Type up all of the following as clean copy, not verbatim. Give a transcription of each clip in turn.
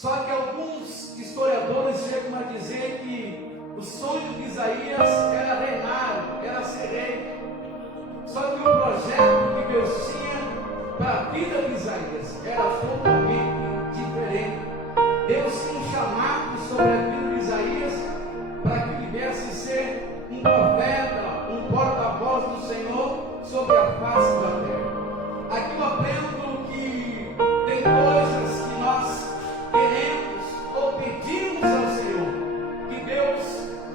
Só que alguns historiadores chegam a dizer que o sonho de Isaías era reinar, era ser rei. Só que o projeto que Deus tinha para a vida de Isaías era totalmente diferente. Deus tinha um chamado sobre a vida de Isaías para que viesse ser um profeta, um porta-voz do Senhor sobre a face da terra. Aqui eu aprendo que tem coisas que nós queremos ou pedimos ao Senhor, que Deus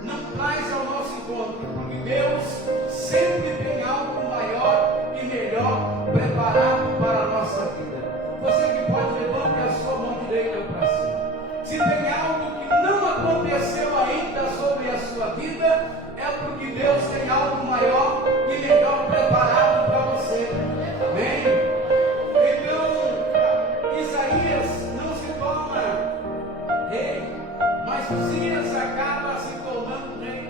não traz ao nosso encontro, porque Deus sempre tem algo maior e melhor preparado para a nossa vida. Você que pode levantar a sua mão direita para cima. Se tem algo que não aconteceu ainda sobre a sua vida, é porque Deus tem algo maior e melhor preparado para você. Amém? Então, Isaías não se torna rei, mas Uzias acaba se tornando rei.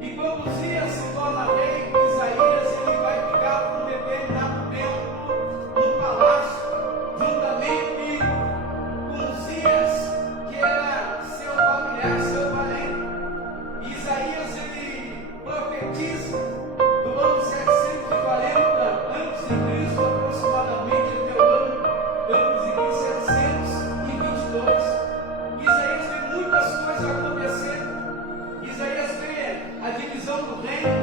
E quando Uzias se torna rei, Isaías ele vai ficar por um determinado tempo no palácio, juntamente com Uzias, que era seu familiar, seu parente. E Isaías ele profetiza do ano 740 a.C., aproximadamente até o ano de 722. Isaías vê muitas coisas acontecendo. Isaías vê a divisão do reino,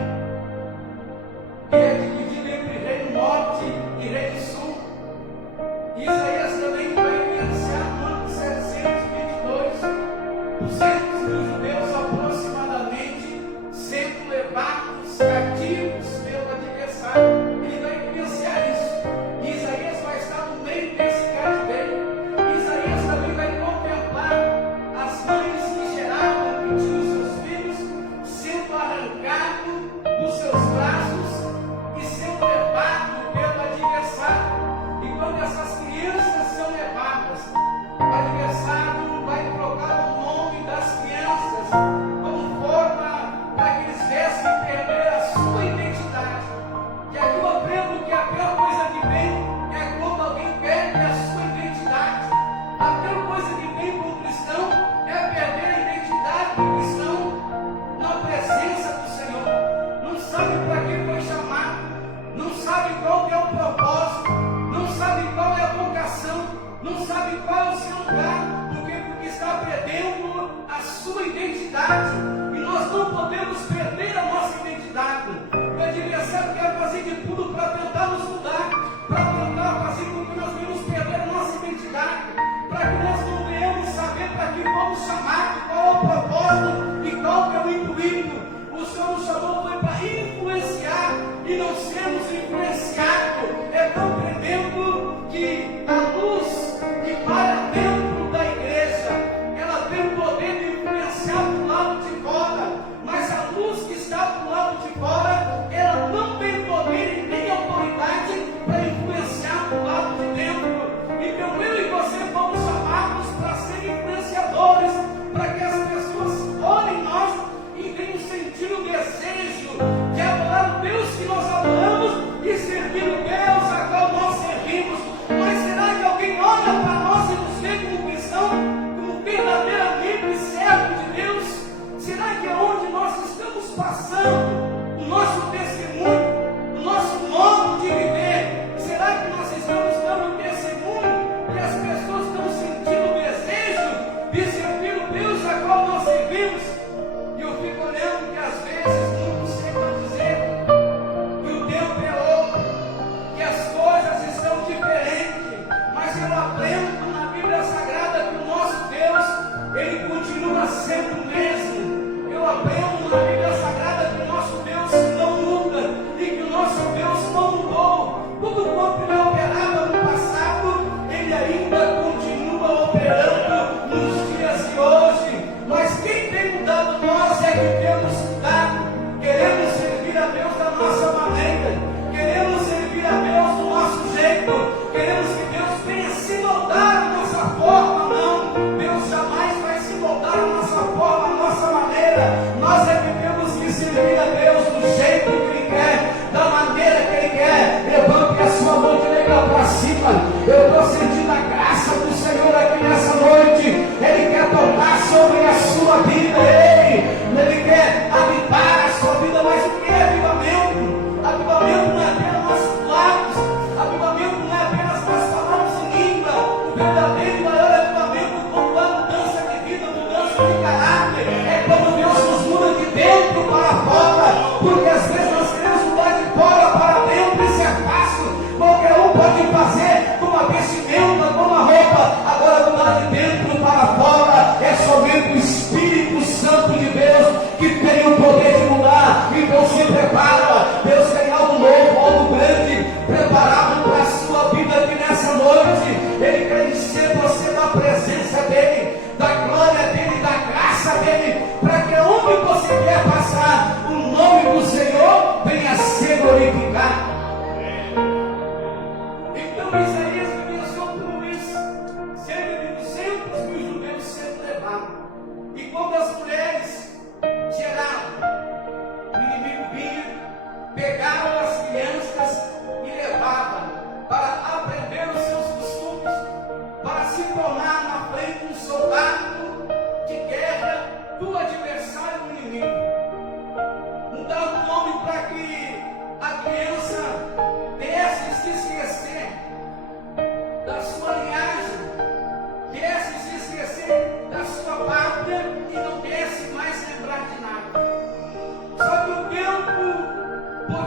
que é dividido entre reino norte e reino sul. Isaías também vai vivenciar no ano 722, 200 mil judeus aproximadamente sendo levados cativos pelo adversário. Ele vai vivenciar isso. E Isaías vai estar no meio desse cativeiro. Isaías também vai contemplar as mães que geravam, que tinham seus filhos, sendo arrancados dos seus braços e sendo levados pelo adversário. E quando essas crianças são levadas, o adversário vai trocar o nome das crianças como forma para que eles viessem perder a sua identidade. E aqui eu aprendo que a pior coisa que vem é quando alguém perde a sua identidade. A pior coisa que vem para um cristão é perder a identidade do cristão na presença do Senhor. Não sabe para que foi chamado, não sabe qual que é o propósito, não sabe qual é a vocação, não sabe qual é o seu lugar, porque está perdendo a sua identidade. E nós não podemos perder a nossa identidade. O adversário quer fazer de tudo para tentar nos mudar, para tentar fazer com que nós venhamos perder a nossa identidade, para que nós não venhamos saber para que fomos chamados, qual é o propósito e qual que é o intuito. O Senhor nos chamou foi para influenciar e não sermos influenciados. É compreendendo que a luz que para dentro da igreja, ela tem o poder de influenciar do lado de fora, mas a luz que está do lado de fora, ela não tem poder e nem autoridade para influenciar do lado de dentro. Então eu e você fomos chamados para ser influenciadores, para que as pessoas olhem nós e venham sentir o desejo de adorar o Deus que nós adoramos e servir o Deus a qual nós servimos. Mas será que alguém olha para nós e nos vê como cristão, como verdadeiramente servo de Deus? Será que é onde nós estamos passando o nosso testemunho, o nosso modo de viver? Será que nós estamos dando testemunho e as pessoas estão sentindo o desejo de servir o Deus a qual nós servimos? E eu fico olhando que às vezes muitos chegam a dizer que o tempo é outro, que as coisas estão diferentes, mas eu aprendo na Bíblia Sagrada que o nosso Deus, ele continua sendo o mesmo. Eu aprendo na Bíblia Sagrada que o nosso Deus não muda e que o nosso Deus não mudou. Tudo quanto ele operava no passado, ele ainda continua operando nos dias de hoje. Mas quem tem mudado nós é que temos mudado. Queremos servir a Deus da nossa maneira, queremos servir a Deus do nosso jeito, queremos que Deus venha se moldar a nossa forma. Não, Deus jamais vai se moldar a nossa forma, a nossa maneira. Nós é que temos que servir a Deus do jeito que Ele quer, da maneira que Ele quer. Levante a sua mão direita para cima. Eu estou sentindo a graça do Senhor aqui nessa noite.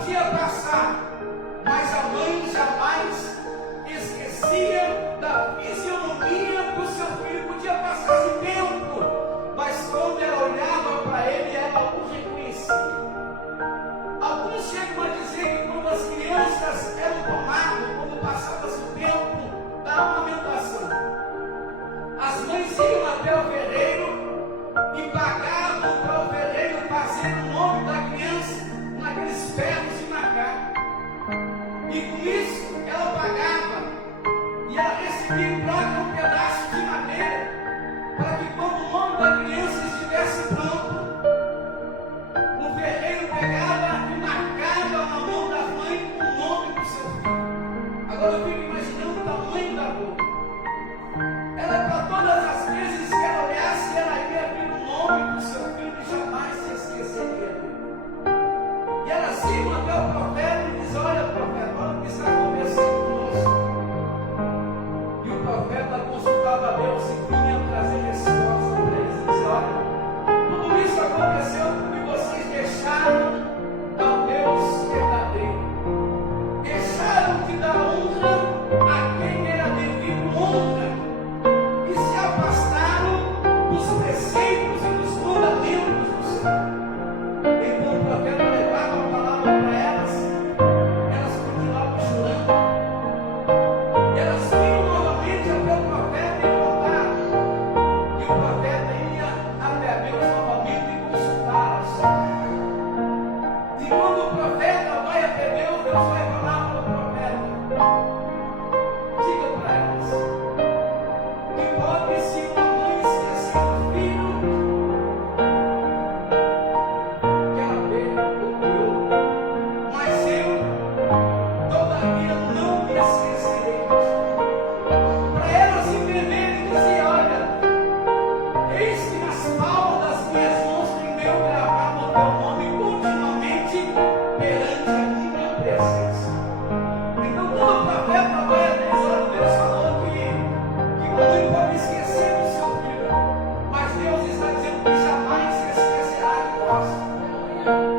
podia passar, mas a mãe jamais esquecia da fisionomia do seu filho. Podia passar esse tempo, mas quando ela olhava para ele, ela o reconhecia. Alguns chegam a dizer que quando as crianças eram tomadas, quando passava-se o tempo da amamentação, as mães iam até o ferreiro e pagavam para o ferreiro fazer o nome da criança naqueles ferros de macaco. E com isso ela pagava e ela recebia em troca um pedaço de madeira para que quando o nome da criança estivesse pronto, o ferreiro pegava e marcava na mão da mãe o nome do seu filho. Agora eu fico imaginando o tamanho da boca. Ela, para todas as vezes que ela olhasse, ela ia ver o nome do seu filho e jamais se esqueceria dele. E elas iam até o profeta e diziam: olha, profeta, olha o que está acontecendo conosco. E o profeta consultava Deus e vinha trazer resposta para eles. E dizia: olha, tudo isso aconteceu porque vocês deixaram ao Deus verdadeiro. Deixaram de dar honra a quem era devido honra. E se afastaram dos preceitos e dos mandamentos do Senhor. Então o profeta levava a palavra para elas, elas continuavam chorando. Elas vinham novamente até o profeta e contaram. E o profeta ia até Deus novamente e consultá-las. E quando o profeta vai até Deus, Deus vai falar para o profeta: diga para elas que pode se uma mãe esquecer do filho que ela teve ou criou, mas eu, todavia, não me esquecerei. Para elas entenderem, dizia: olha, eis que nas palmas das minhas mãos tem meu gravado o teu nome continuamente perante a minha presença. Então, quando o profeta vai a Deus, olha, Deus falou que mãe pode esquecer do seu filho, mas Deus está dizendo que jamais se esquecerá de vós.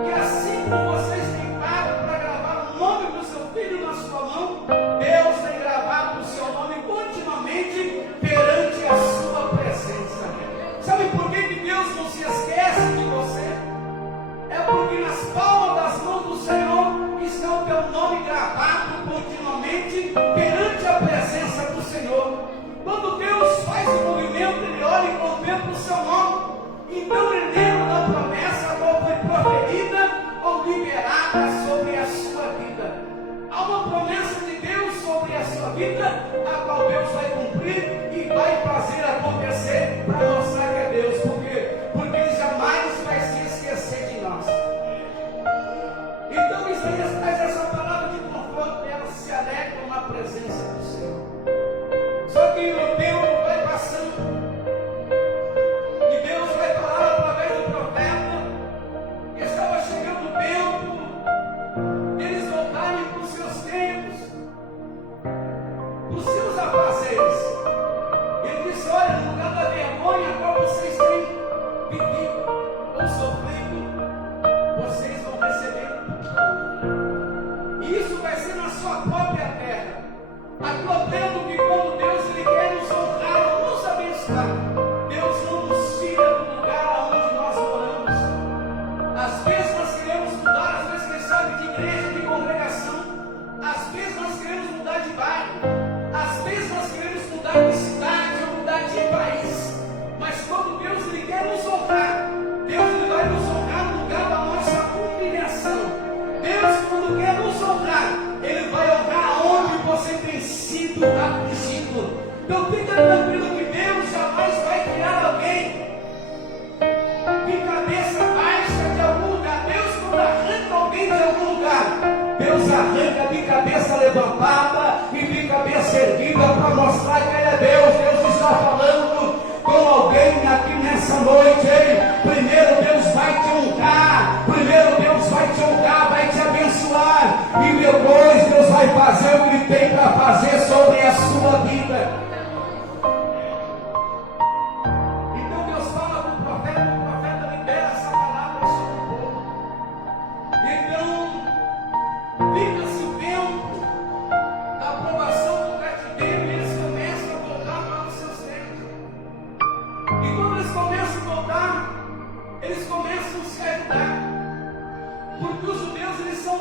Que assim como vocês têm pago para gravar o nome do seu filho na sua mão, Deus tem gravado o seu nome continuamente perante a sua presença. Sabe por que Deus não se esquece de você? É porque nas palmas das mãos do Senhor está o teu nome gravado continuamente perante a presença do Senhor. Quando Deus faz o movimento, Ele olha e contempla o seu nome. Então Ele lembra da promessa qual foi proferida ou liberada sobre a sua vida. Há uma promessa de Deus sobre a sua vida, a qual Deus vai cumprir e vai fazer acontecer para mostrar que é Deus. Por quê? Porque Ele jamais vai se esquecer de nós. Então Isaías traz essa palavra de conforto e elas se alegram na presença do Senhor. Só que o tempo vai passando e Deus vai falar através do profeta que estava chegando o tempo deles voltarem para os seus tempos, para os seus afazeres. Ele disse: olha, no lugar da vergonha a qual vocês têm vivido ou sofrido, vocês vão receber honra. E isso vai ser na sua própria terra. Aqui eu aprendo que quando Deus Ele quer nos honrar ou nos abençoar, Deus não nos tira do lugar onde nós moramos. Às vezes nós queremos mudar, às vezes quem sabe de igreja, de congregação, às vezes nós queremos mudar de bairro, às vezes nós queremos mudar de cidade ou mudar de país. Mas quando Deus Ele quer nos honrar, Deus Ele vai nos honrar no lugar da nossa humilhação. Deus, quando quer nos honrar, Ele vai honrar onde você tem sido afligido. Então fica tranquilo que Deus jamais vai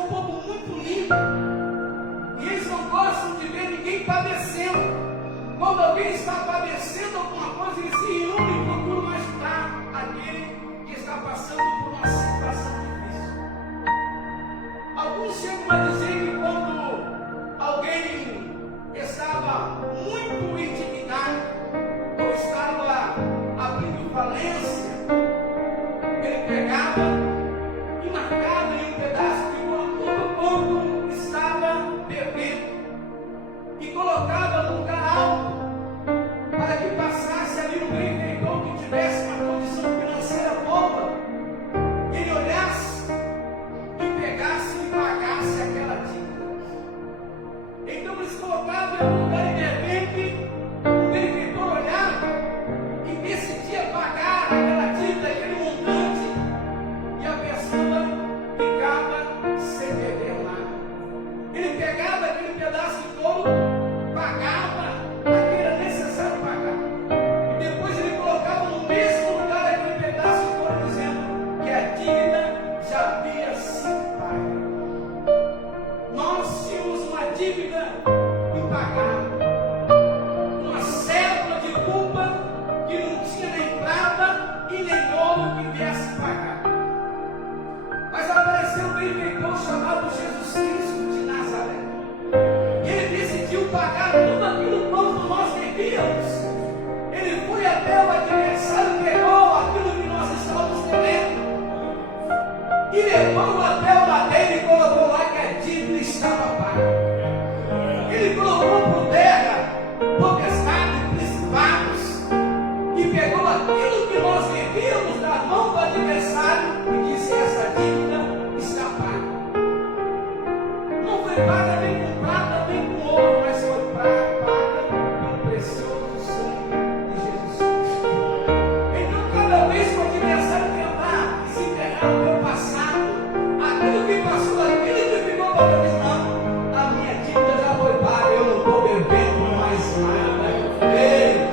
um povo muito limpo. E eles não gostam de ver ninguém padecendo. Quando alguém está padecendo alguma coisa, eles se reúnem e procuram ajudar aquele que está passando por uma situação difícil. Alguns chegam a dizer que quando alguém estava muito indignado ou estava abrindo falência, ele pegava e marcava em um pedaço de tudo quanto estava bebendo e colocava num lugar alto para que passasse ali um benfeitor que tivesse uma condição financeira boa, ele olhasse e pegasse e pagasse aquela dívida. Então eles colocavam em um lugar e de repente o benfeitor olhava e decidia pagar aquela dívida, aquele montante, e a pessoa ficava sem beber nada. Ele pegava aquele pedaço de couro, pagava aquilo que era necessário pagar, e depois ele colocava no mesmo lugar aquele pedaço de couro, dizendo que a dívida já havia sido paga. Nós tínhamos uma dívida impagável, uma cédula de culpa que não tinha nem prata e nem ouro que viesse pagar. Mas apareceu um benfeitor chamado Jesus Cristo de Nazaré. E ele decidiu pagar tudo aquilo quanto nós devíamos. Ele foi até o adversário e pegou aquilo que nós estávamos devendo. E levou o papel lá dele e colocou lá que a dívida estava paga. Ele colocou por terra potestade, principados, e pegou aquilo que nós devíamos da mão do adversário e disse: essa dívida está paga. Não foi paga nem com prata, nem com ouro, mas foi paga pelo precioso sangue de Jesus Cristo. Então, cada vez que o adversário tentar desenterrar o meu passado, aquilo que passou, aquilo que ficou para mim, não, a minha dívida já foi paga, eu não estou bebendo mais nada. Ei,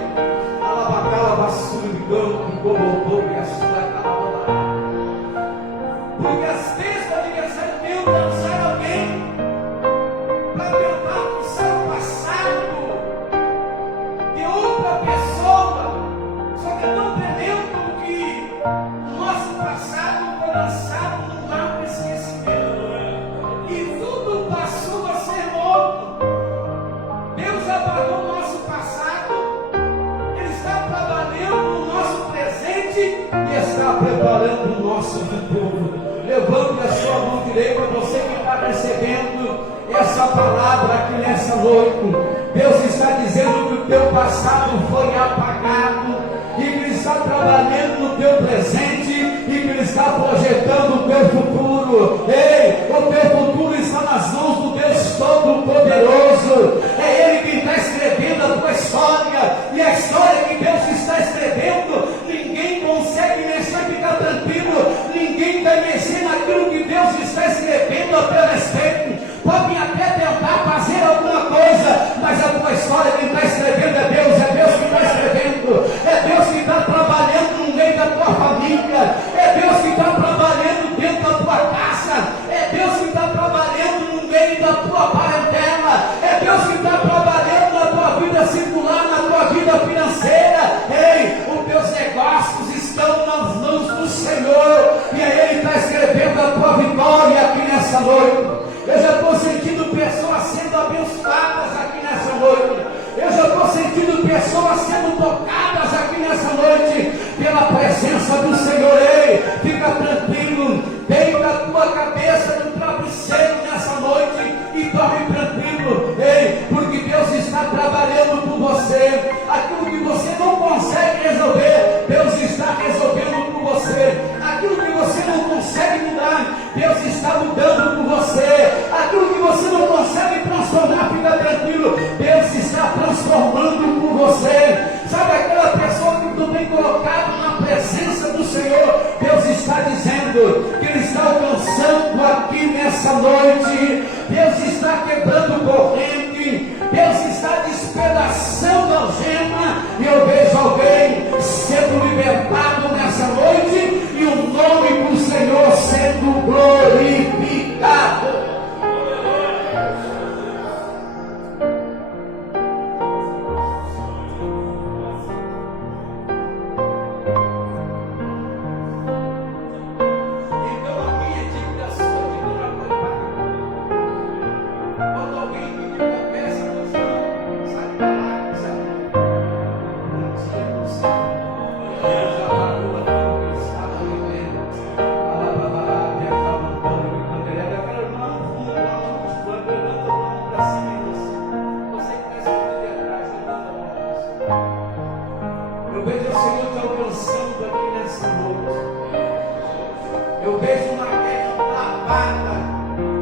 alabacala, bassurigão, que voltou, que a sua calma. Porque às vezes o adversário tenta usar alguém para tentar usar o passado de outra pessoa. Só que é tão tremendo que o nosso passado foi lançado no mar do esquecimento. E tudo passou a ser novo. Deus apagou o nosso passado. Ele está trabalhando no nosso presente e está preparando o nosso futuro. Levante a sua mão direita, você que está recebendo essa palavra aqui nessa noite. Deus está dizendo que o teu passado foi apagado e que Ele está trabalhando no teu presente e que Ele está projetando o teu futuro. Ei, o teu futuro está nas mãos do Deus Todo-Poderoso. É Ele que está escrevendo a tua história, e a história que Deus está escrevendo, ninguém consegue mexer. Fica tranquilo, ninguém vai mexer naquilo que Deus está escrevendo a teu respeito. Podem até tentar fazer alguma coisa, mas a tua história quem está escrevendo é Deus que está escrevendo, é Deus que está trabalhando no meio da tua família, é Deus que está trabalhando dentro da tua casa, é Deus que está trabalhando no meio da tua parentela, é Deus que está trabalhando na tua vida circular, na tua vida financeira. Ei, os teus negócios estão nas mãos do Senhor, e Ele está escrevendo a tua vitória aqui nessa noite. Eu já estou sentindo pessoas sendo abençoadas aqui nessa noite. Eu já estou sentindo pessoas sendo tocadas aqui nessa noite pela presença do Senhor. Ei, fica tranquilo, deita a tua cabeça no travesseiro nessa noite e dorme tranquilo. Ei, porque Deus está trabalhando por você. Aquilo que você não consegue resolver, Deus está resolvendo por você. Aquilo que você não consegue mudar, Deus está mudando por você. Aquilo que você não consegue transformar, fica tranquilo, Deus está transformando por você. Sabe aquela pessoa que tu tem colocado na presença do Senhor? Deus está dizendo que Ele está alcançando aqui nessa noite. Deus está quebrando corrente. Deus está despedaçando a algema. E eu vejo alguém sendo libertado nessa noite e o nome do Senhor sendo glorificado. Eu vejo o Senhor te alcançando aqui nessa noite. Eu vejo uma guerra travada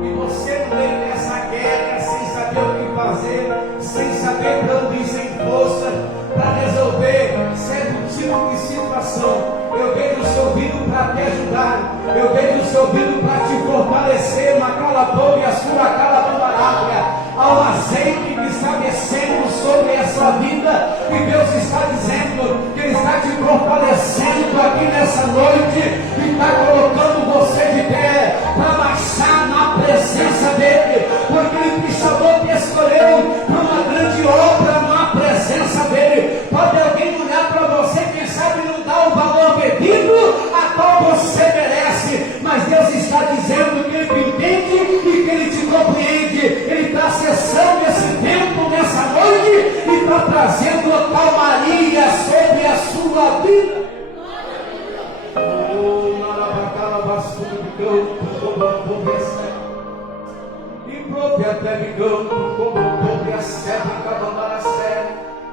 e você no meio dessa guerra, sem saber o que fazer, sem saber para onde ir, sem força para resolver certo tipo de situação. Eu vejo o seu vindo para te ajudar. Eu vejo o seu vindo para te fortalecer. Macalabou e a sua calabarábia. Há um azeite que está descendo sobre a sua vida. E Deus está dizendo que Ele está te fortalecendo aqui nessa noite. E está colocando você de pé para marchar na presença dEle. Porque Ele te chamou, te escolheu para uma grande obra na presença dEle. Pode alguém olhar para você, quem sabe não dá o valor devido a qual você merece. Mas Deus está dizendo que Ele te entende e que Ele te compreende. Ele está acessando esse tempo nessa noite e está trazendo calmaria sobre a sua vida.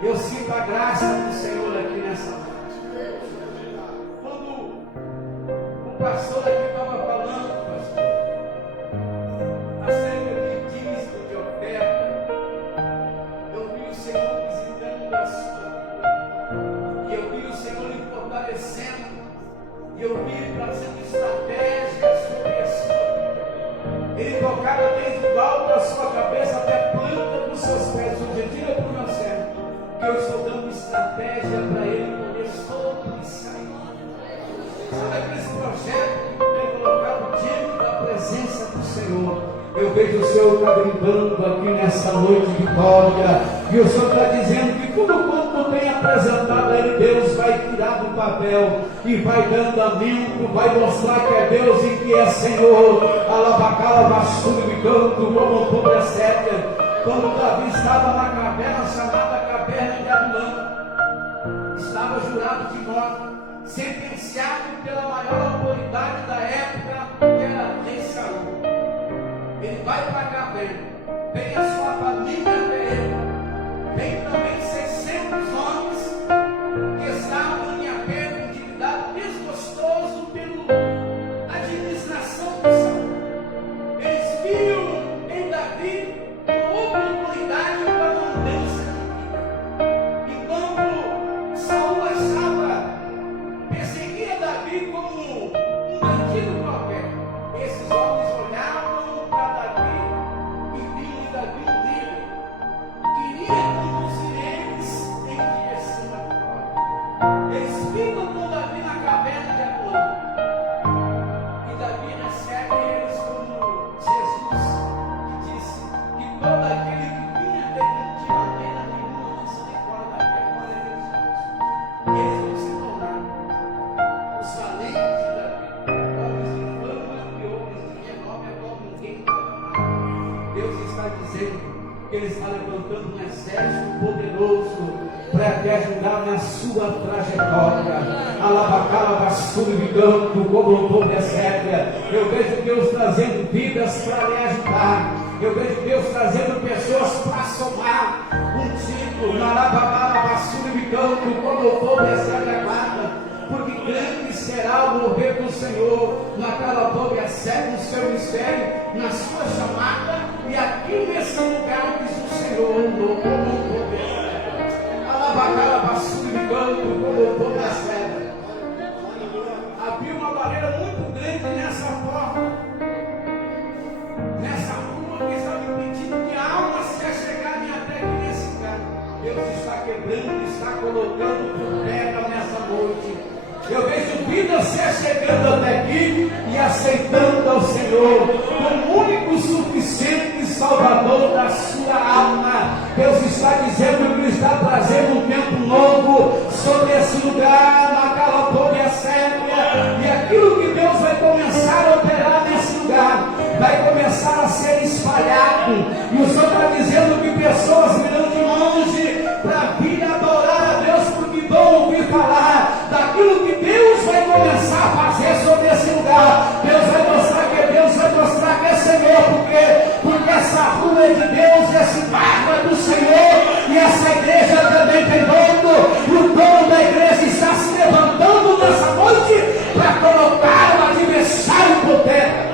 Eu sinto a graça do Senhor aqui nessa noite. Quando o pastor aqui estava falando, pastor, acerca de dízimo, de oferta, eu vi o Senhor visitando a sua vida, e eu vi o Senhor lhe fortalecendo, e eu vi Ele trazendo estratégias sobre a sua vida. Ele tocava desde o alto da sua cabeça até a planta dos seus pés. O objetivo é para o meu servo, que eu estou dando estratégia para ele poder sobressair. Sabe aqueles projetos que tem colocado diante da presença do Senhor? Eu vejo o Senhor está gritando aqui nessa noite de vitória. E o Senhor está dizendo que tudo quanto tem apresentado a Ele, Deus vai tirar do papel e vai dando andamento, vai mostrar que é Deus e que é Senhor. Alabacala, bastura e canto, como toda séria. Quando Davi estava na caverna chamada Caverna de Adulão, estava jurado de morte, sentenciado pela maior autoridade da época, que era rei Saul. Ele vai para a caverna, vem a sua família até ele, vem também 600 homens que estavam em aperto, intimidado, desgostoso pela administração de Saul. Eles viam em Davi uma oportunidade para mudança de vida. Enquanto Saul achava, perseguia Davi como um bandido qualquer, esses homens olhavam para Davi e viam em Davi um líder. Queria conduzir eles em direção à vitória. Eles ficam com Davi na caverna de Adulão. E Davi recebe eles como Jesus, que disse que todo aquele que vinha até ele não tinha maneira nenhuma, não se decora da memória de Jesus. E eles vão se tornar os valentes de Davi, homens de fama e homens de renome, a qual ninguém pode amar. Deus está dizendo que Ele está levantando um exército poderoso para te ajudar na sua trajetória. Alabacala, bastura e canto, como todo exército. Eu vejo Deus trazendo vidas para lhe ajudar. Eu vejo Deus trazendo pessoas para somar contigo. Alabacala, bastura e canto, como todo exército. Porque grande será o mover do Senhor naquela pobre sede, no seu mistério, na sua chamada, e aqui nesse lugar diz o Senhor, no poder. Alabacala, basura e canto, como toda sede. Havia uma barreira muito grande nessa porta, nessa rua que estava impedindo que almas se chegarem até aqui nesse lugar. Deus está quebrando, está colocando por terra nessa noite. Eu vejo vidas se chegando até aqui e aceitando ao Senhor como único suficiente Salvador da sua alma. Deus está dizendo que Ele está trazendo um tempo novo sobre esse lugar, na Calapória Sérvia, e aquilo que Deus vai começar a operar nesse lugar vai começar a ser espalhado. E o Senhor está dizendo que pessoas virão de longe para vir adorar a Deus, porque vão ouvir falar daquilo que Deus vai começar a fazer sobre esse lugar. Deus vai mostrar que é Deus, vai mostrar que é Senhor. Por quê? Porque essa rua é de Deus, esse bairro é do Senhor, e essa igreja também tem dono, e o dono da igreja está se levantando nessa noite para colocar o adversário por terra.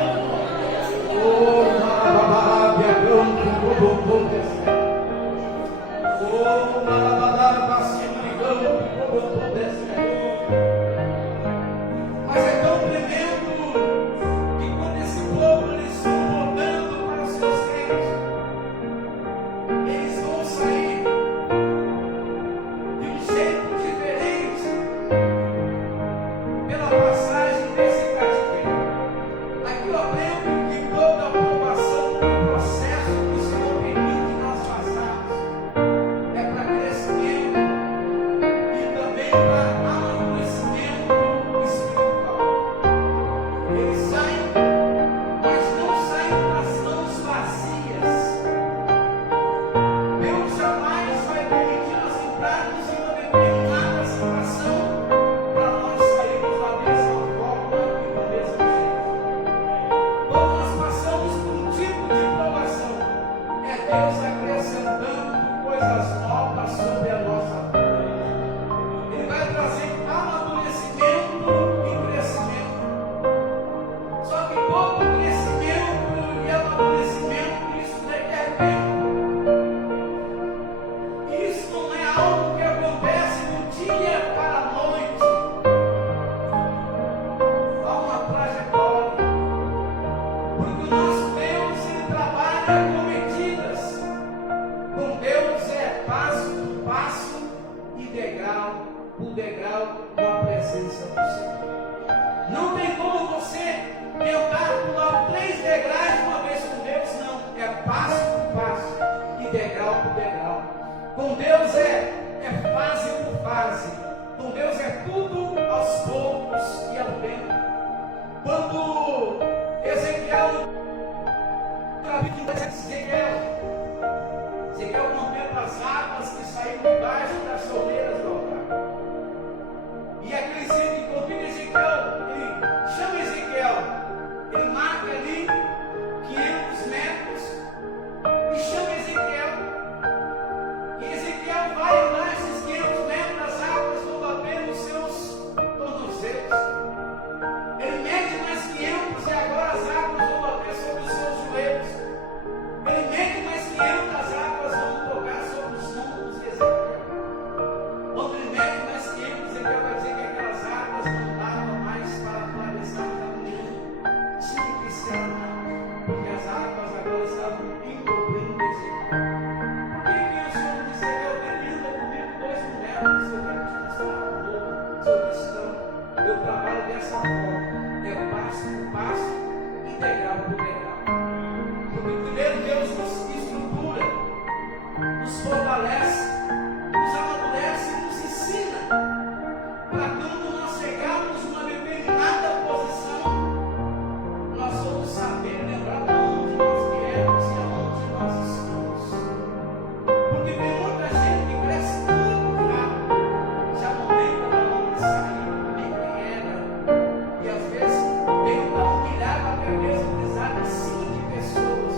Mas é tão tremendo que quando esse povo eles estão voltando para os seus reinos, eles vão sair de um jeito diferente pela passagem desse cativeiro. Aqui eu aprendo que toda a provação do processo que o Senhor permite nós passarmos é para crescimento e também para amadurecimento espiritual. Eles saem, mas não saem com as mãos vazias. Deus jamais vai permitir nós entrarmos em uma determinada situação para nós sairmos da mesma forma e do mesmo jeito. Quando nós passamos por um tipo de provação, é Deus acrescentando coisas novas sobre a nossa vida. Ele vai trazer amadurecimento e crescimento. Só que todo crescimento e amadurecimento, isso requer tempo. E isso não é algo que acontece do dia para a noite. Há uma trajetória. Porque o nosso Deus, ele trabalha com medidas. Com Deus é passo por passo e degrau por degrau na presença do Senhor. Não tem como você tentar pular 3 degraus de uma vez com Deus, não. É passo por passo e degrau por degrau. Com Deus é fase por fase. Com Deus é tudo aos poucos e ao tempo. Quando Ezequiel contempla as águas que saíram debaixo das torneiras do altar. E aquele ser que convida Ezequiel, ele chama Ezequiel, ele marca ali 500 metros e chama Ezequiel. E Ezequiel vai lá esses 500 metros, as águas vão bater nos seus tornozelos. Ele mede mais 500 e agora as águas vão bater sobre os seus joelhos. Ele mede mais 500, as águas vão tocar sobre os ombros de Ezequiel. Quando ele mede mais 500, Ezequiel vai dizer que aquelas águas não davam mais para atravessar o caminho. Tinha que ser andado, porque as águas agora estavam encobrindo Ezequiel. Por que o Senhor disse a Ezequiel, anda comigo 2 metros, eu quero te mostrar amor, seu cristão. Eu trabalho dessa forma, é passo por passo e degrau por degrau. Porque primeiro Deus nos estrutura, nos fortalece, nos amadurece e nos ensina. Para quando nós chegarmos numa determinada posição, nós vamos saber lembrar de onde nós viemos e aonde nós estamos. Porque tem muita gente que cresce muito rápido, já não lembra de onde saiu, nem quem era. E às vezes tenta humilhar a cabeça, apesar de 5 pessoas.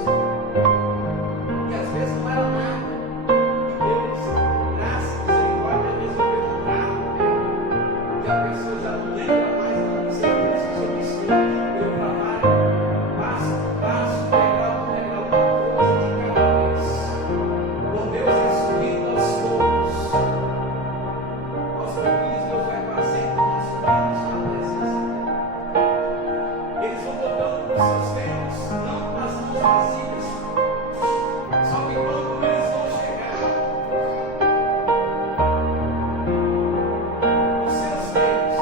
E às vezes não era nada. E Deus, graças a misericórdia, resolveu honrar o tempo. E a pessoa já não lembra mais de onde você disse. Eu trabalho passo por passo, degrau por degrau, uma coisa de cada vez. Com Deus é subindo aos poucos. Aos pouquinhos Deus vai fazendo nós subirmos na presença. Eles vão voltando para os seus reinos, não com as mãos vazias. Só que quando eles vão chegar nos seus reinos,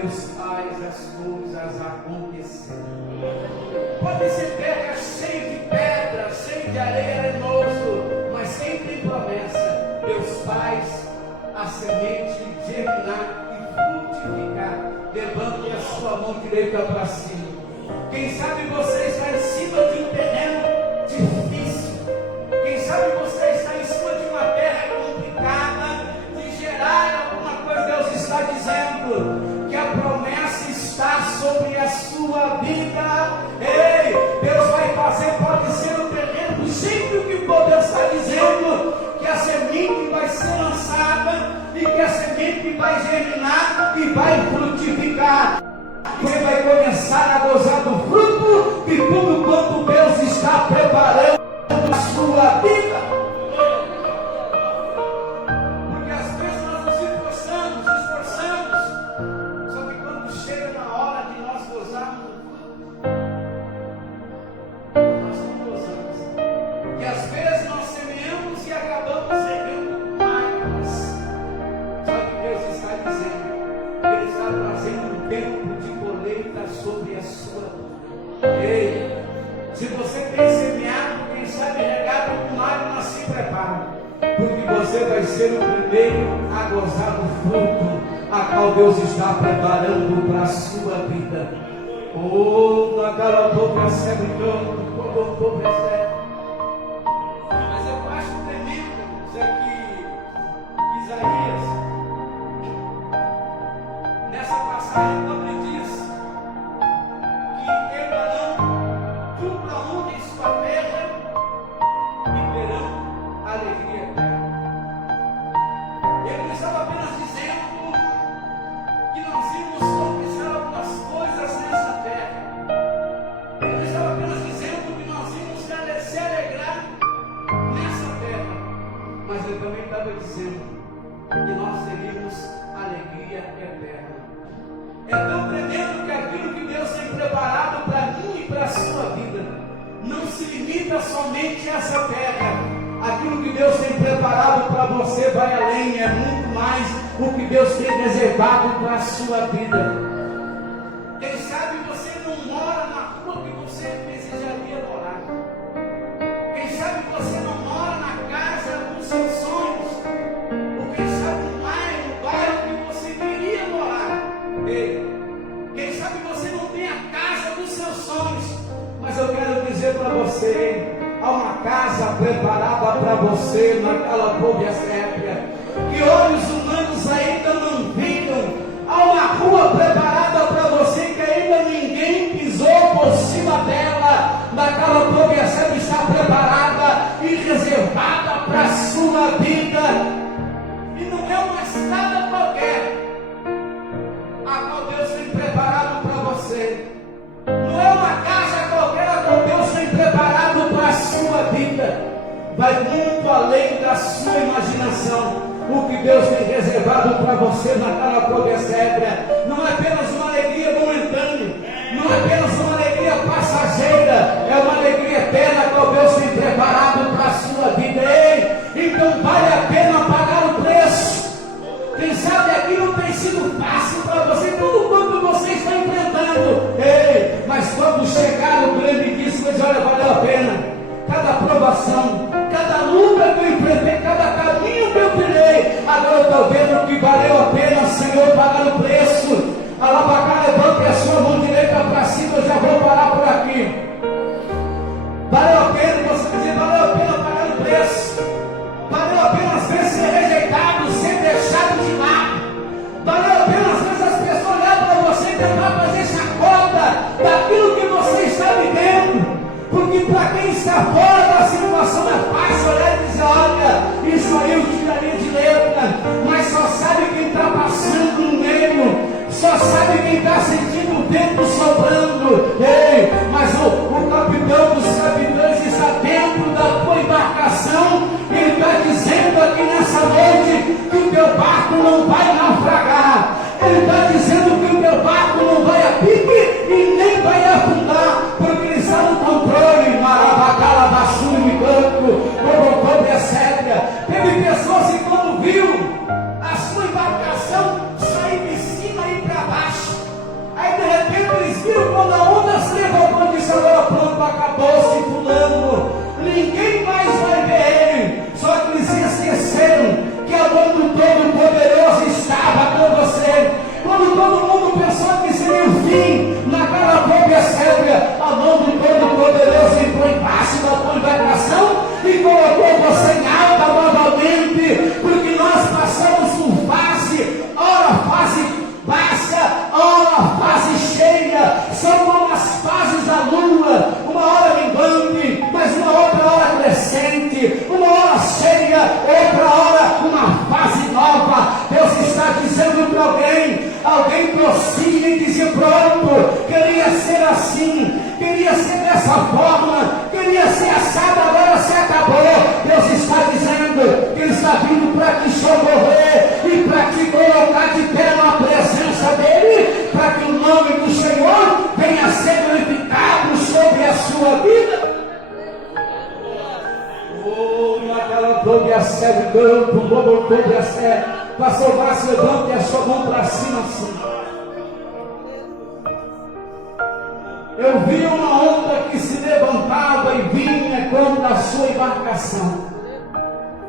Deus faz as coisas acontecerem. Pode ser terra cheia de pedra, cheia de areia, arenoso, mas quem tem promessa, Deus faz a semente germinar e frutificar. Levante a sua mão direita para cima. Quem sabe você está em cima de um terreno difícil. Quem sabe você está em cima de uma terra complicada, de gerar alguma coisa. Deus está dizendo que a promessa está sobre a sua vida. Ei, Deus vai fazer, pode ser o terreno do jeito que Deus está dizendo, que a semente vai ser lançada e que a semente vai germinar e vai frutificar. Você vai começar a gozar do fruto de tudo quanto Deus está preparando na sua vida. Porque às vezes nós nos esforçamos, só que quando chega na hora de nós gozarmos do fruto, nós não gozamos. Porque às vezes nós semeamos e acabamos regando mágoas. Só que Deus está dizendo, Ele está trazendo um tempo de colheita sobre a sua vida. Ei, se você tem semeado, quem sabe regado com água, mas se prepara, porque você vai ser o primeiro a gozar do fruto a qual Deus está preparando para a sua vida. Oh, naquela boca recebe todo, recebe. Mas eu acho tremendo isso aqui, Isaías, nessa passagem também diz que herdarão tudo aonde está a terra e terão alegria eterna. Ele não estava apenas dizendo que nós íamos conquistar algumas coisas nessa terra. Ele não estava apenas dizendo que nós íamos se alegrar nessa terra. Mas ele também estava dizendo que nós teríamos alegria eterna. É tão tremendo que aquilo que Deus tem preparado para mim e para a sua vida não se limita somente a essa terra. Aquilo que Deus tem preparado para você vai além, é muito mais o que Deus tem reservado para a sua vida. Quem sabe você não mora na rua que você desejaria morar. Quem sabe você não mora na casa dos seus sonhos. Ou quem sabe no bairro que você queria morar. Ei, quem sabe você não tem a casa dos seus sonhos. Mas eu quero dizer para você, há uma casa preparada para você naquela própria sépia, que olhos humanos ainda não viram. Há uma rua preparada para você que ainda ninguém pisou por cima dela. Naquela própria sépia está preparada e reservada para a sua vida. E não é uma estrada qualquer a qual Deus tem preparado para você. Não é uma casa qualquer a qual Deus tem preparado para a sua vida. Vai muito além da sua imaginação. O que Deus tem reservado para você naquela própria sépia não é apenas uma alegria momentânea, não é apenas uma alegria passageira, é uma alegria eterna que Deus tem preparado para a sua vida. Ei, então vale a pena pagar o preço. Quem sabe aqui não tem sido fácil para você, tudo quanto você está enfrentando. Ei, mas quando chegar o grande dia, você diz, olha, valeu a pena. Cada provação, cada luta que eu enfrentei, cada caminho que eu trilhei, agora eu estou vendo que valeu a pena, Senhor, pagar o preço. Alabacá, levante a sua mão direita para cima, eu já vou parar por aqui. Valeu a pena, você dizer, valeu a pena pagar o preço. Valeu a pena às vezes ser rejeitado, ser deixado de lado. Valeu a pena às vezes as pessoas olharem para você e tentar fazer chacota daquilo que você está vivendo. Porque para quem está fora da situação é fácil olhar e dizer, olha, isso aí eu tiraria de letra. Mas só sabe quem está passando no meio, só sabe quem está sentindo o vento soprando. Ei, mas o capitão dos capitães está dentro da tua embarcação. Ele está dizendo aqui nessa noite que o teu barco não vai naufragar. Ele está dizendo que o teu barco não vai a pique e nem vai afundar, porque ele está no controle. Marabacala, Baixura, Micanto, Robocop, etc. Teve pessoas que quando viu a sua embarcação sair de cima e para baixo, e colocou você em alta novamente, porque nós passamos por fase, ora fase baixa, ora fase cheia, são como as fases da lua, uma hora minguante, mas uma outra hora crescente, uma hora cheia, outra hora uma fase nova. Deus está dizendo para alguém prossia e dizia: pronto, queria ser assim, queria ser dessa forma, queria ser assado, agora se acabou. Deus está dizendo que Ele está vindo para te socorrer e para te colocar de pé na presença dEle, para que o nome do Senhor venha a ser glorificado sobre a sua vida. Naquela toda a série, campo, toda a série, pastor Márcio, levante a sua mão para cima assim. Eu vi uma onda que se levantava e vinha contra a sua embarcação.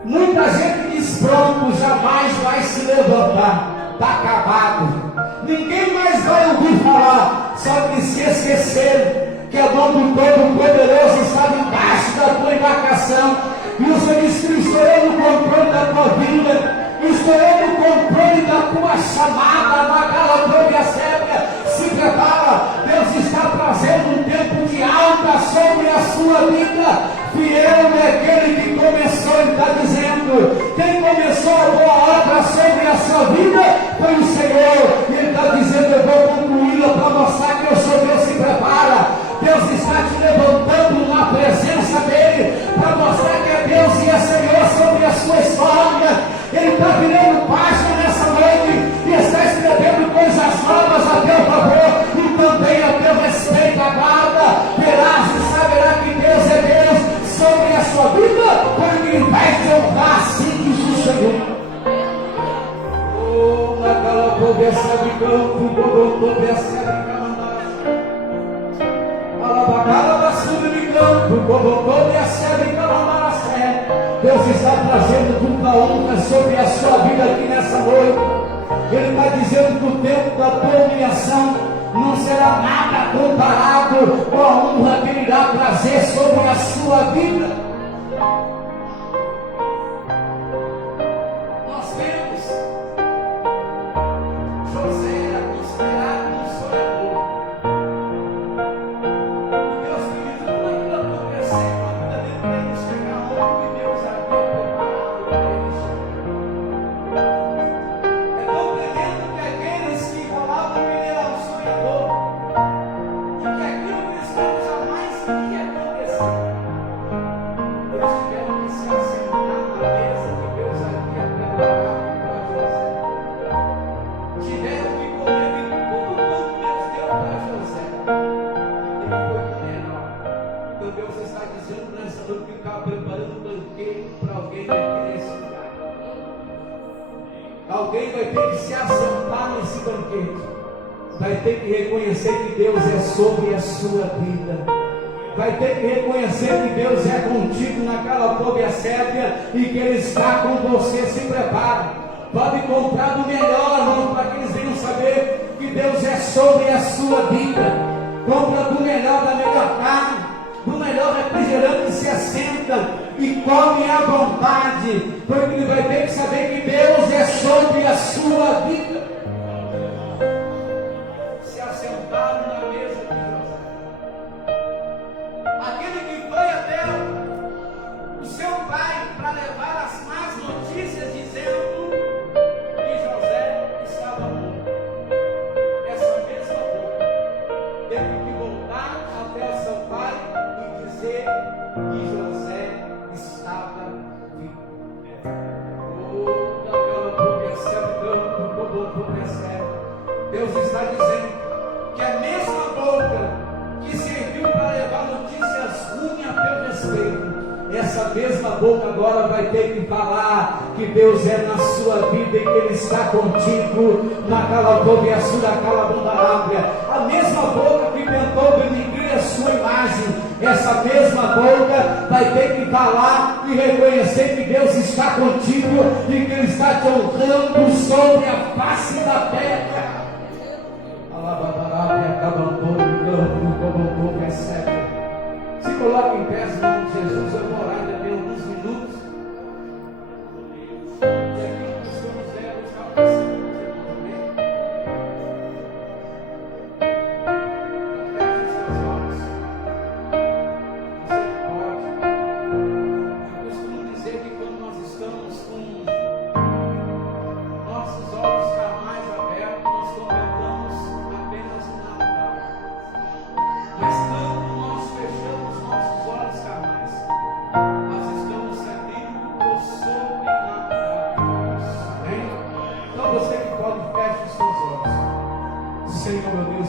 Muita gente diz: pronto, jamais vai se levantar, está acabado, ninguém mais vai ouvir falar. Só que se esqueceram que a mão do Todo-Poderoso estava embaixo da tua embarcação, e o Senhor disse: estou eu no controle da tua vida, estou eu no controle da tua chamada. Naquela tua sépia, se prepara, Deus está trazendo um tempo de alta sobre a sua vida. Fiel é aquele que começou, Ele está dizendo, quem começou a boa obra sobre a sua vida foi o Senhor, e Ele está dizendo: eu vou concluí-la para mostrar que eu sou Deus. Se prepara, Deus está te levantando na presença dEle, para mostrar que é Deus e é Senhor sobre a sua história. Ele está virando página nessa noite e está escrevendo coisas novas a teu favor e também a teu respeito. Aguarda, verás e saberá que Deus é Deus sobre a sua vida, porque Ele vai te honrar, assim diz o Senhor. Oh, naquela pobreza de campo, pobreza de camandás, alabacala da sua de campo, pobreza de camandás. Deus está trazendo muita honra sobre a sua vida aqui nessa noite. Ele está dizendo que o tempo da tua humilhação não será nada comparado com a honra que Ele irá trazer sobre a sua vida. Nós temos José era considerado um sonhador. E Deus querido, tudo aquilo aconteceu na vida dele para ele chegar onde Deus havia preparado para ele chegar. É tão tremendo que aqueles que falavam que ele era um sonhador, de que aquilo que eles não jamais iria acontecer, eles tiveram que se assentar na mesa que Deus havia preparado para José. Tiveram que comer de tudo quanto Deus deu para José. Ele foi o menor. Então Deus está dizendo nessa noite que está preparando um banquete para alguém aqui nesse lugar. Alguém vai ter que se assentar nesse banquete, vai ter que reconhecer que Deus é sobre a sua vida, vai ter que reconhecer que Deus é contigo naquela pobre sépia e que Ele está com você. Se prepara, pode comprar do melhor, irmão, para que eles venham saber que Deus é sobre a sua vida. Compra do melhor, da melhor carne, do melhor refrigerante, se assenta e come à vontade, porque ele vai ter que saber que Deus é sobre a sua vida. Se assentaram na mesa de José. Aquele que foi até o seu pai para levar as más notícias, dizendo que José estava morto. Essa mesma boca teve que voltar até o seu pai e dizer que José estava vivo. Deus está dizendo que a mesma boca que serviu para levar notícias ruins a teu respeito, essa mesma boca agora vai ter que falar que Deus é na sua vida e que Ele está contigo naquela tobiaçu, naquela bunda ámplia. A mesma boca que tentou denigrir a sua imagem, essa mesma boca vai ter que falar e reconhecer que Deus está contigo e que Ele está te honrando sobre a face da terra. Se coloque em pé, em nome de Jesus. Eu vou orar, ainda tem alguns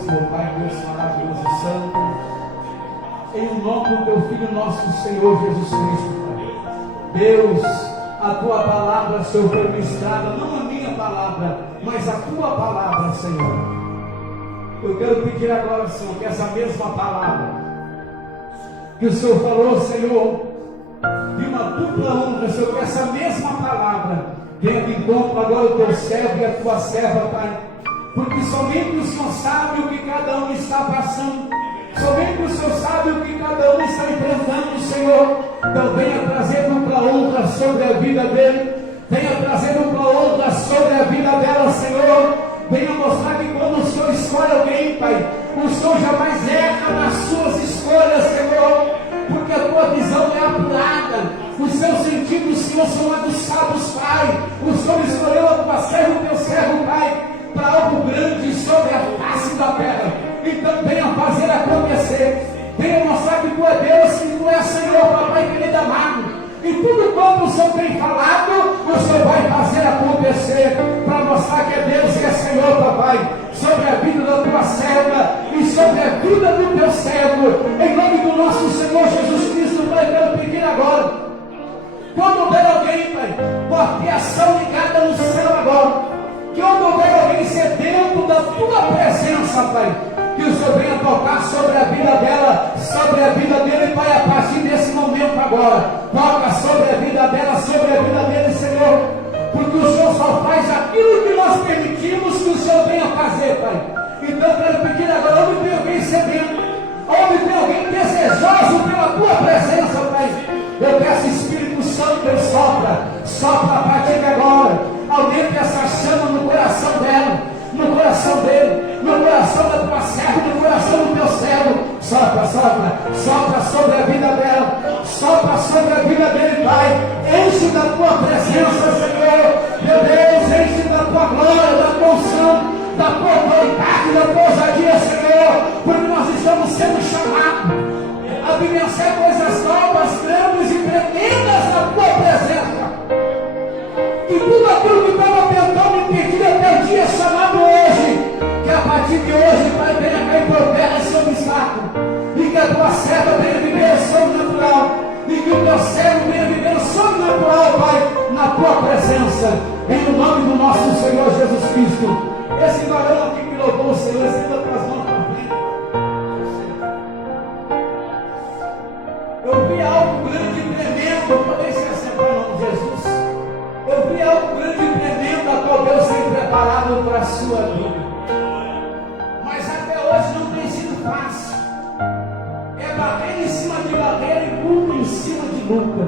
Deus, meu Pai, Deus maravilhoso e santo, em nome do Teu Filho, nosso Senhor Jesus Cristo, Pai. Deus, a Tua palavra, Senhor, foi ministrada, não a minha palavra, mas a Tua palavra, Senhor. Eu quero pedir agora, Senhor, que essa mesma palavra que o Senhor falou, Senhor, de uma dupla honra, Senhor, que essa mesma palavra venha de encontro agora o Teu servo e a Tua serva, Pai. Porque somente o Senhor sabe o que cada um está passando, somente o Senhor sabe o que cada um está enfrentando, Senhor. Então venha trazer dupla honra sobre a vida dele, venha trazer dupla honra sobre a vida dela, Senhor. Venha mostrar que quando o Senhor escolhe alguém, Pai, o Senhor jamais erra nas suas escolhas, Senhor, porque a Tua visão é apurada, os seus sentidos, Senhor, são aguçados, Pai. O Senhor escolheu a Tua serva, o Teu servo, Pai, para algo grande sobre a face da terra. Então venha fazer acontecer, venha mostrar que Tu é Deus, que Tu é Senhor, Papai querido amado. E tudo quanto o Senhor tem falado, o Senhor vai fazer acontecer, para mostrar que é Deus e é Senhor, Papai, sobre a vida da Tua serva e sobre a vida do Teu servo. Em nome do nosso Senhor Jesus Cristo, Pai, quero pedir agora, quando houver alguém, Pai, com a fiação ligada no céu agora, que quando houver alguém sedento da Tua presença, Pai, que o Senhor venha tocar sobre a vida dela, sobre a vida dele, Pai, a partir desse momento agora. Toca sobre a vida dela, sobre a vida dele, Senhor, porque o Senhor só faz aquilo que nós permitimos que o Senhor venha fazer, Pai. Então eu quero pedir agora, onde tem alguém sedento, onde tem alguém desejoso pela Tua presença, Pai, eu peço, Espírito Santo, Deus, sopra a partir de agora, aumente essa chama no coração dela, no coração dele, no coração da Tua serva, no coração do Teu servo. Sopra sobre a vida dela, sopra sobre a vida dele, Pai. Enche da Tua presença, Senhor, meu Deus, enche da Tua glória, da Tua unção, da Tua autoridade, da Tua ousadia, Senhor, porque nós estamos sendo chamados a vivenciar coisas novas, grandes e tremendas na Tua presença. E tudo aquilo que estava tentando impedir até o dia chamado hoje, que a partir de hoje, Pai, venha cair por terra esse obstáculo, e que a Tua serva venha viver sobrenatural, e que o Teu servo venha viver sobrenatural, Pai, na Tua presença, em nome do nosso Senhor Jesus Cristo. Esse varão aqui que louvou o Senhor, estenda as tuas mãos para frente. Eu vi algo grande e tremendo, podem se assentar em nome de Jesus. Eu vi algo grande e tremendo a qual Deus tem preparado para a sua vida. Mas até hoje não tem sido fácil. É barreira em cima de barreira e luta em cima de luta.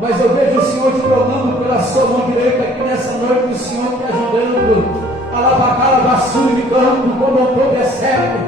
Mas eu vejo o Senhor te tomando pela sua mão direita aqui nessa noite, o Senhor te ajudando. Alabacala, basura de campo, como um povo é certo.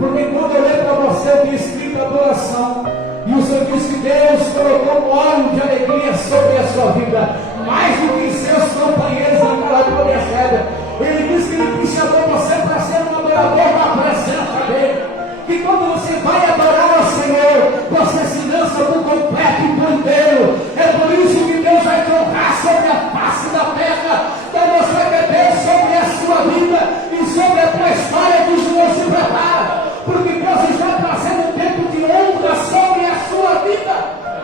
Porque quando eu leio para você, eu tenho escrito adoração. E o Senhor diz que Deus colocou um óleo de alegria sobre a sua vida, mais do que seus companheiros naquela glória cega. Ele diz que Ele chamou você para ser um adorador na presença dEle. Que quando você vai adorar ao Senhor, você se lança por completo e por inteiro. É por isso que Deus vai te honrar sobre a face da terra, para mostrar que é Deus sobre a sua vida e sobre a tua história que o Senhor se prepara. Porque Deus está trazendo um tempo de honra sobre a sua vida.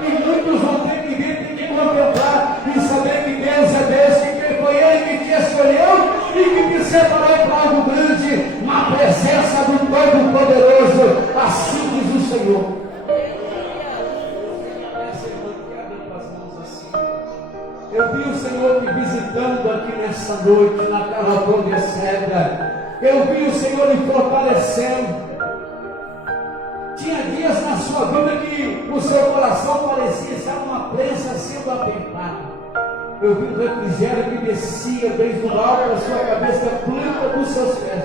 E muitos vão ter que vir, tem que contemplar e saber que Deus é Deus, que foi Ele que te escolheu e que te separou para algo grande na presença do Todo-Poderoso. Assim diz o Senhor. Eu vi o Senhor te visitando aqui nessa noite, na Calabronha Cedra. Eu vi o Senhor lhe fortalecendo. Tinha dias na sua vida que o seu coração parecia estar uma prensa sendo apertada. Eu vi o refrigério que descia desde o alto da sua cabeça, a planta dos seus pés.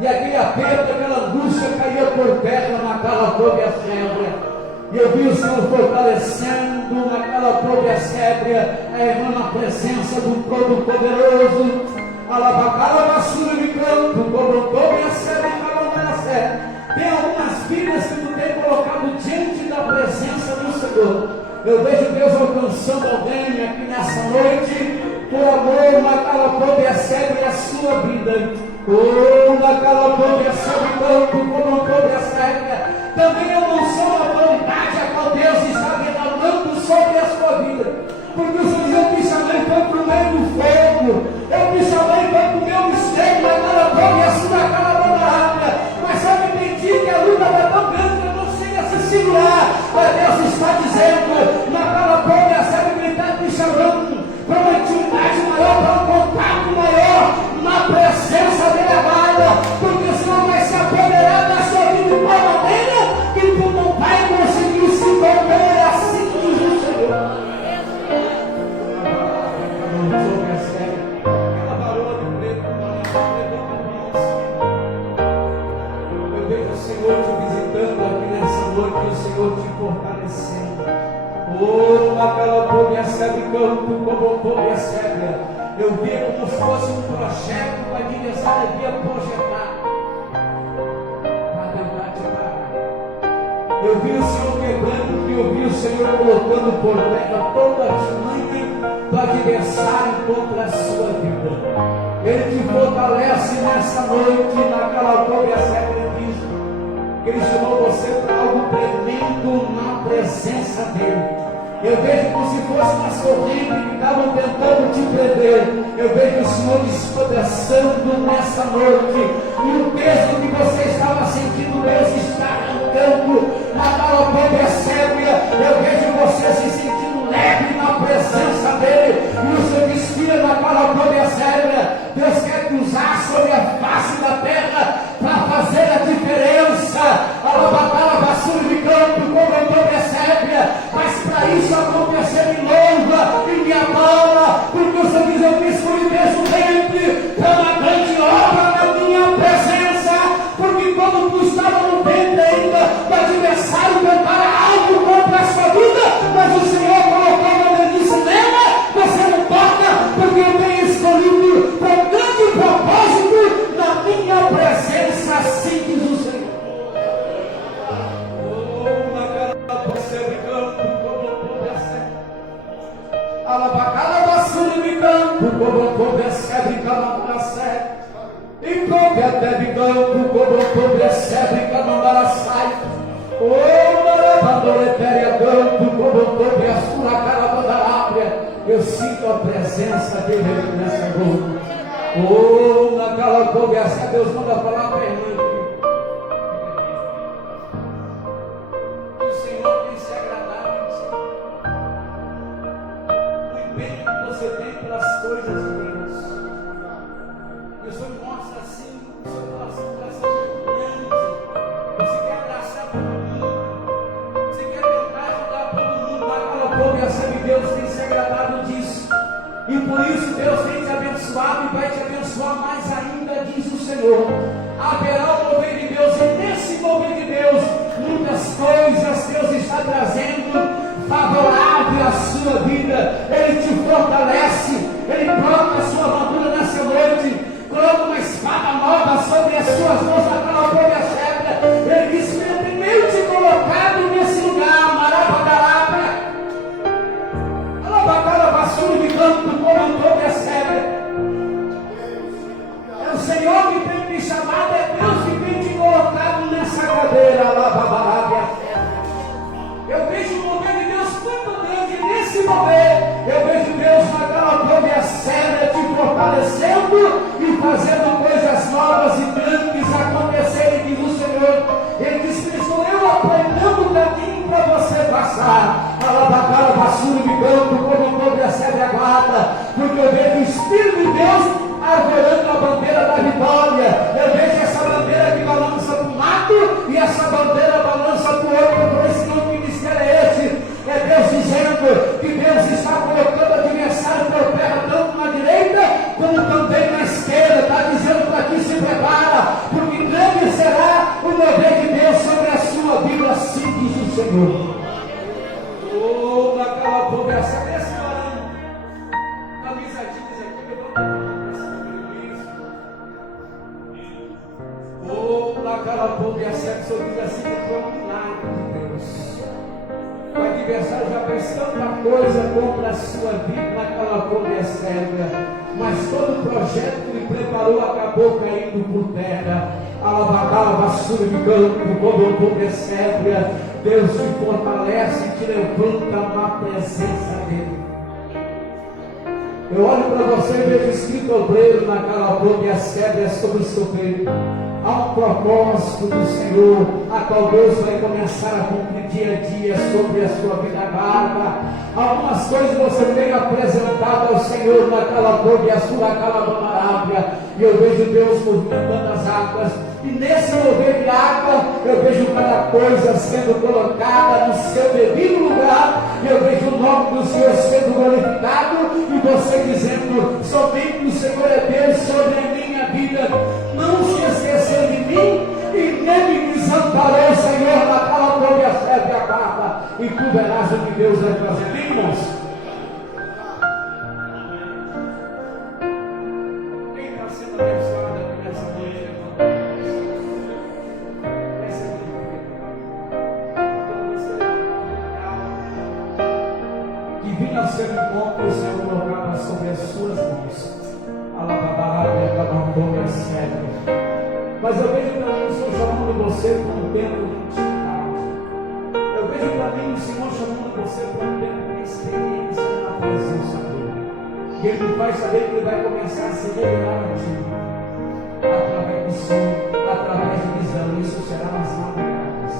E aquele aperto, aquela angústia caía por terra naquela própria cedra. E eu vi o Senhor fortalecendo naquela própria cedra, na presença do Todo-Poderoso. Alabacala, basura de canto, como toda a cedra e calma na cedra. Tem algumas vidas que tu tem colocado diante da presença do Senhor. Eu vejo Deus alcançando alguém aqui nessa noite, por amor na calapô recebe a sua vida. Oh, na calapô recebe tanto como todo recebe. Também eu não sou a autoridade a qual Deus está derramando sobre a sua vida. Porque o Senhor, eu te chamei foi para o meio do fogo. Eu te chamei foi para o meu mistério na calapô e a sua calapô rápida. Mas eu entendi que a luta está tão grande que eu não sei se segurar. Mas Deus está dizendo, na calapô recebe que Ele está te chamando para uma intimidade maior, para um contato maior, na presença dele amada, porque senão vai se apoderar da sua vida de tal maneira que tu não vai conseguir se conter, assim diz o Senhor. Aquela varoa de preto, eu vejo o Senhor te visitando aqui nessa noite, o Senhor te fortalecendo. Oh, naquela pobre recebe campo, como pobre recebe. Eu vi como se fosse um projeto que o adversário havia projetado para tentar te parar. Eu vi o Senhor quebrando, eu vi o Senhor colocando por terra toda a artimanha do adversário contra a sua vida. Ele te fortalece nessa noite, naquela pobre recebe. Ele chamou você para algo tremendo na presença dele. Eu vejo como se fosse umas correntes que estavam tentando te prender. Eu vejo o Senhor despedaçando nessa noite. E o peso que você estava sentindo, Deus está arrancando. Na calapô recebe. Eu vejo você se sentindo leve na presença dele. E o Senhor inspira na calapô recebe. Deus quer te usar sobre a face da terra para fazer a diferença. A lavacala vassoura de campo, como eu recebe. Mas para isso acontecer, me louva e me abala, porque o Senhor diz: eu me escolhi desde o ventre para uma grande obra na minha presença. Porque quando tu estava no ventre ainda, o adversário tentara algo contra a sua vida, mas o Senhor colocou uma disse nela: você não toca, porque eu tenho escolhido com grande propósito na minha presença, assim diz o Senhor. Oh, na cara você brincando, alabacala basura de campo, como todo recebe camandara sai. E como até de campo, como todo recebe camandara sai. Oh, marabandoletaria campo, como todo recebe camandara. Eu sinto a presença dele nessa noite. Oh, naquela conversa, Deus manda falar para ele. O Senhor tem se agradado em ti. O empenho que você tem pelas coisas de Deus. O Senhor mostra assim, o seu coração grande. Você quer abraçar todo mundo. Você quer tentar ajudar todo mundo. Naquela conversa de Deus tem se agradado disso. E por isso Deus tem te abençoado e vai te abençoar mais ainda, diz o Senhor. Haverá o mover de Deus, e nesse mover de Deus, muitas coisas Deus está trazendo favorável à sua vida. Ele te fortalece, Ele coloca a sua armadura nessa noite, coloca uma espada nova sobre as suas mãos, naquela folha certa. Ele disse que Ele primeiro te colocado nesse lugar, maravilhoso. Alabacala vassoura de campo, como todo recebe. É o Senhor que tem me chamado, é Deus que tem te colocado nessa cadeira. Eu vejo o mover de Deus muito grande nesse mover. Eu vejo Deus naquela glória séria te fortalecendo e fazendo coisas novas e grandes acontecerem, diz o Senhor. Ele disse: estou eu apontando o caminho para você passar. Alabacala vassoura de campo, como todo recebe a guarda. Porque eu vejo o Espírito de Deus arvorando a bandeira da vitória. Eu vejo essa bandeira que balança para um lado e essa bandeira balança para o outro. Por esse nome, que ministério é esse? É Deus dizendo que Deus está colocando o adversário por terra, tanto na direita como também na esquerda. Está dizendo para que se prepara, porque grande será o mover de Deus sobre a sua vida, assim diz o Senhor. Oh, naquela conversa desse varão, camisadinhas aqui, naquela conversa que o Senhor diz assim: que foi um milagre de Deus. O adversário já fez tanta coisa contra a sua vida naquela promessa, mas todo o projeto que ele preparou acabou caindo por terra. Alabacala, vassoura de campo, como promessa, Deus te fortalece e te levanta na presença dele. Eu olho para você e vejo escrito obreiro naquela promessa sobre o seu peito. Há um propósito do Senhor, a qual Deus vai começar a cumprir dia a dia sobre a sua vida agora. Algumas coisas você tem apresentado ao Senhor naquela promessa, naquela maravilha, e eu vejo Deus movimentando as águas. E nesse mover de água, eu vejo cada coisa sendo colocada no seu devido lugar, e eu vejo o nome do Senhor sendo glorificado, e você dizendo: somente o Senhor é Deus sobre a minha vida, não se esqueceu de mim, e nem me desamparou, Senhor, naquela promessa e acaba, e tu verás o que Deus vai fazer, irmãos. Quem está sendo abençoado nessa noite? Vinha ao seu encontro, o Senhor colocava sobre as suas mãos. Mas eu vejo para mim o Senhor chamando você para um tempo de intimidade. Eu vejo para mim o Senhor chamando você para um tempo de experiência na presença dele. E ele me faz saber que ele vai começar a se revelar a ti, através do som, através de visão. Isso será nas madrugadas.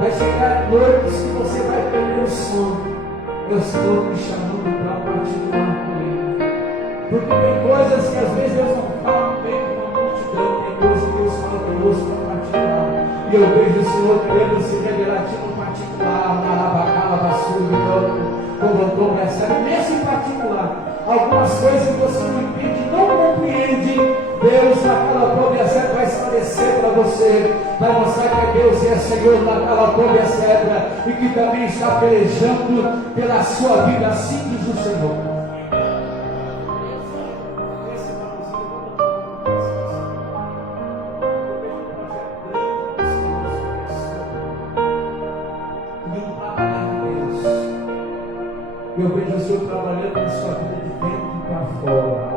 Vai chegar noites que você vai perder o sono. Eu estou me chamando para particular com ele. Porque tem coisas que às vezes Deus não fala bem com a multidão, tem coisas que Deus fala conosco para particular. E eu vejo o Senhor querendo se revelar a ti no particular, na Arabacala, Basura, no campo, como recebe, nesse particular. Algumas coisas que você não entende, não compreende, Deus naquela promessa vai esclarecer para você, vai mostrar que Deus é Senhor naquela promessa e que também está pelejando pela sua vida, assim diz o Senhor. Eu vejo o Senhor trabalhando na sua vida de dentro para fora.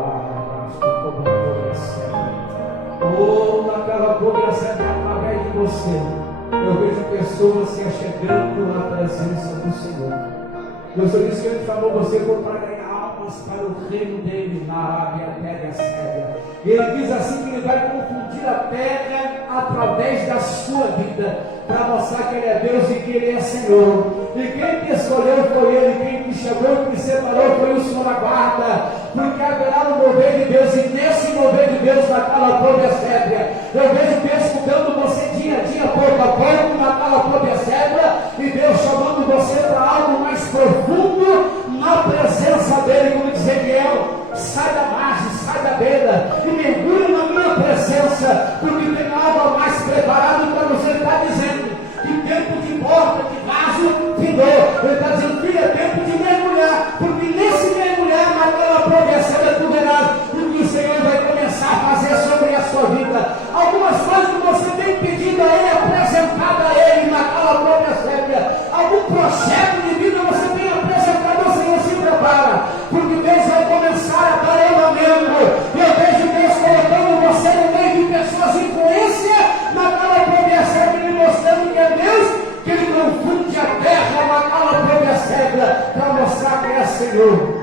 Naquela promessa através de você, eu vejo pessoas se achegando na presença do Senhor. Deus disse que Ele chamou você para ganhar almas para o reino dele, na Arábia, a terra e a Síria. E Ele diz assim que Ele vai confundir a terra através da sua vida, para mostrar que Ele é Deus e que Ele é Senhor. E quem te escolheu foi Ele, quem te chamou e te separou foi o Senhor da guarda, porque haverá um mover de Deus, e nesse mover de Deus naquela promessa, eu vejo Deus cuidando você dia a dia, pouco a pouco, naquela promessa, e Deus chamando você para algo mais profundo na presença dele, como diz Ezequiel: sai da margem, sai da beira e mergulhe na minha presença, porque tem algo mais preparado para você. Ele está dizendo que tempo de porta, de vaso, findou. Ele está dizendo que é tempo de mergulhar, porque nesse mergulhar naquela promessa tu verás o que o Senhor vai começar a fazer sobre a sua vida. Algumas coisas que você tem pedido a Ele, apresentado a Ele naquela promessa, algum projeto de vida você tem apresentado ao Senhor. Se prepara, porque Deus vai começar a dar andamento. Eu vejo Deus colocando você no meio de pessoas de influência naquela promessa, Ele mostrando que é Deus, que Ele confunde a terra naquela promessa, para mostrar que é Senhor.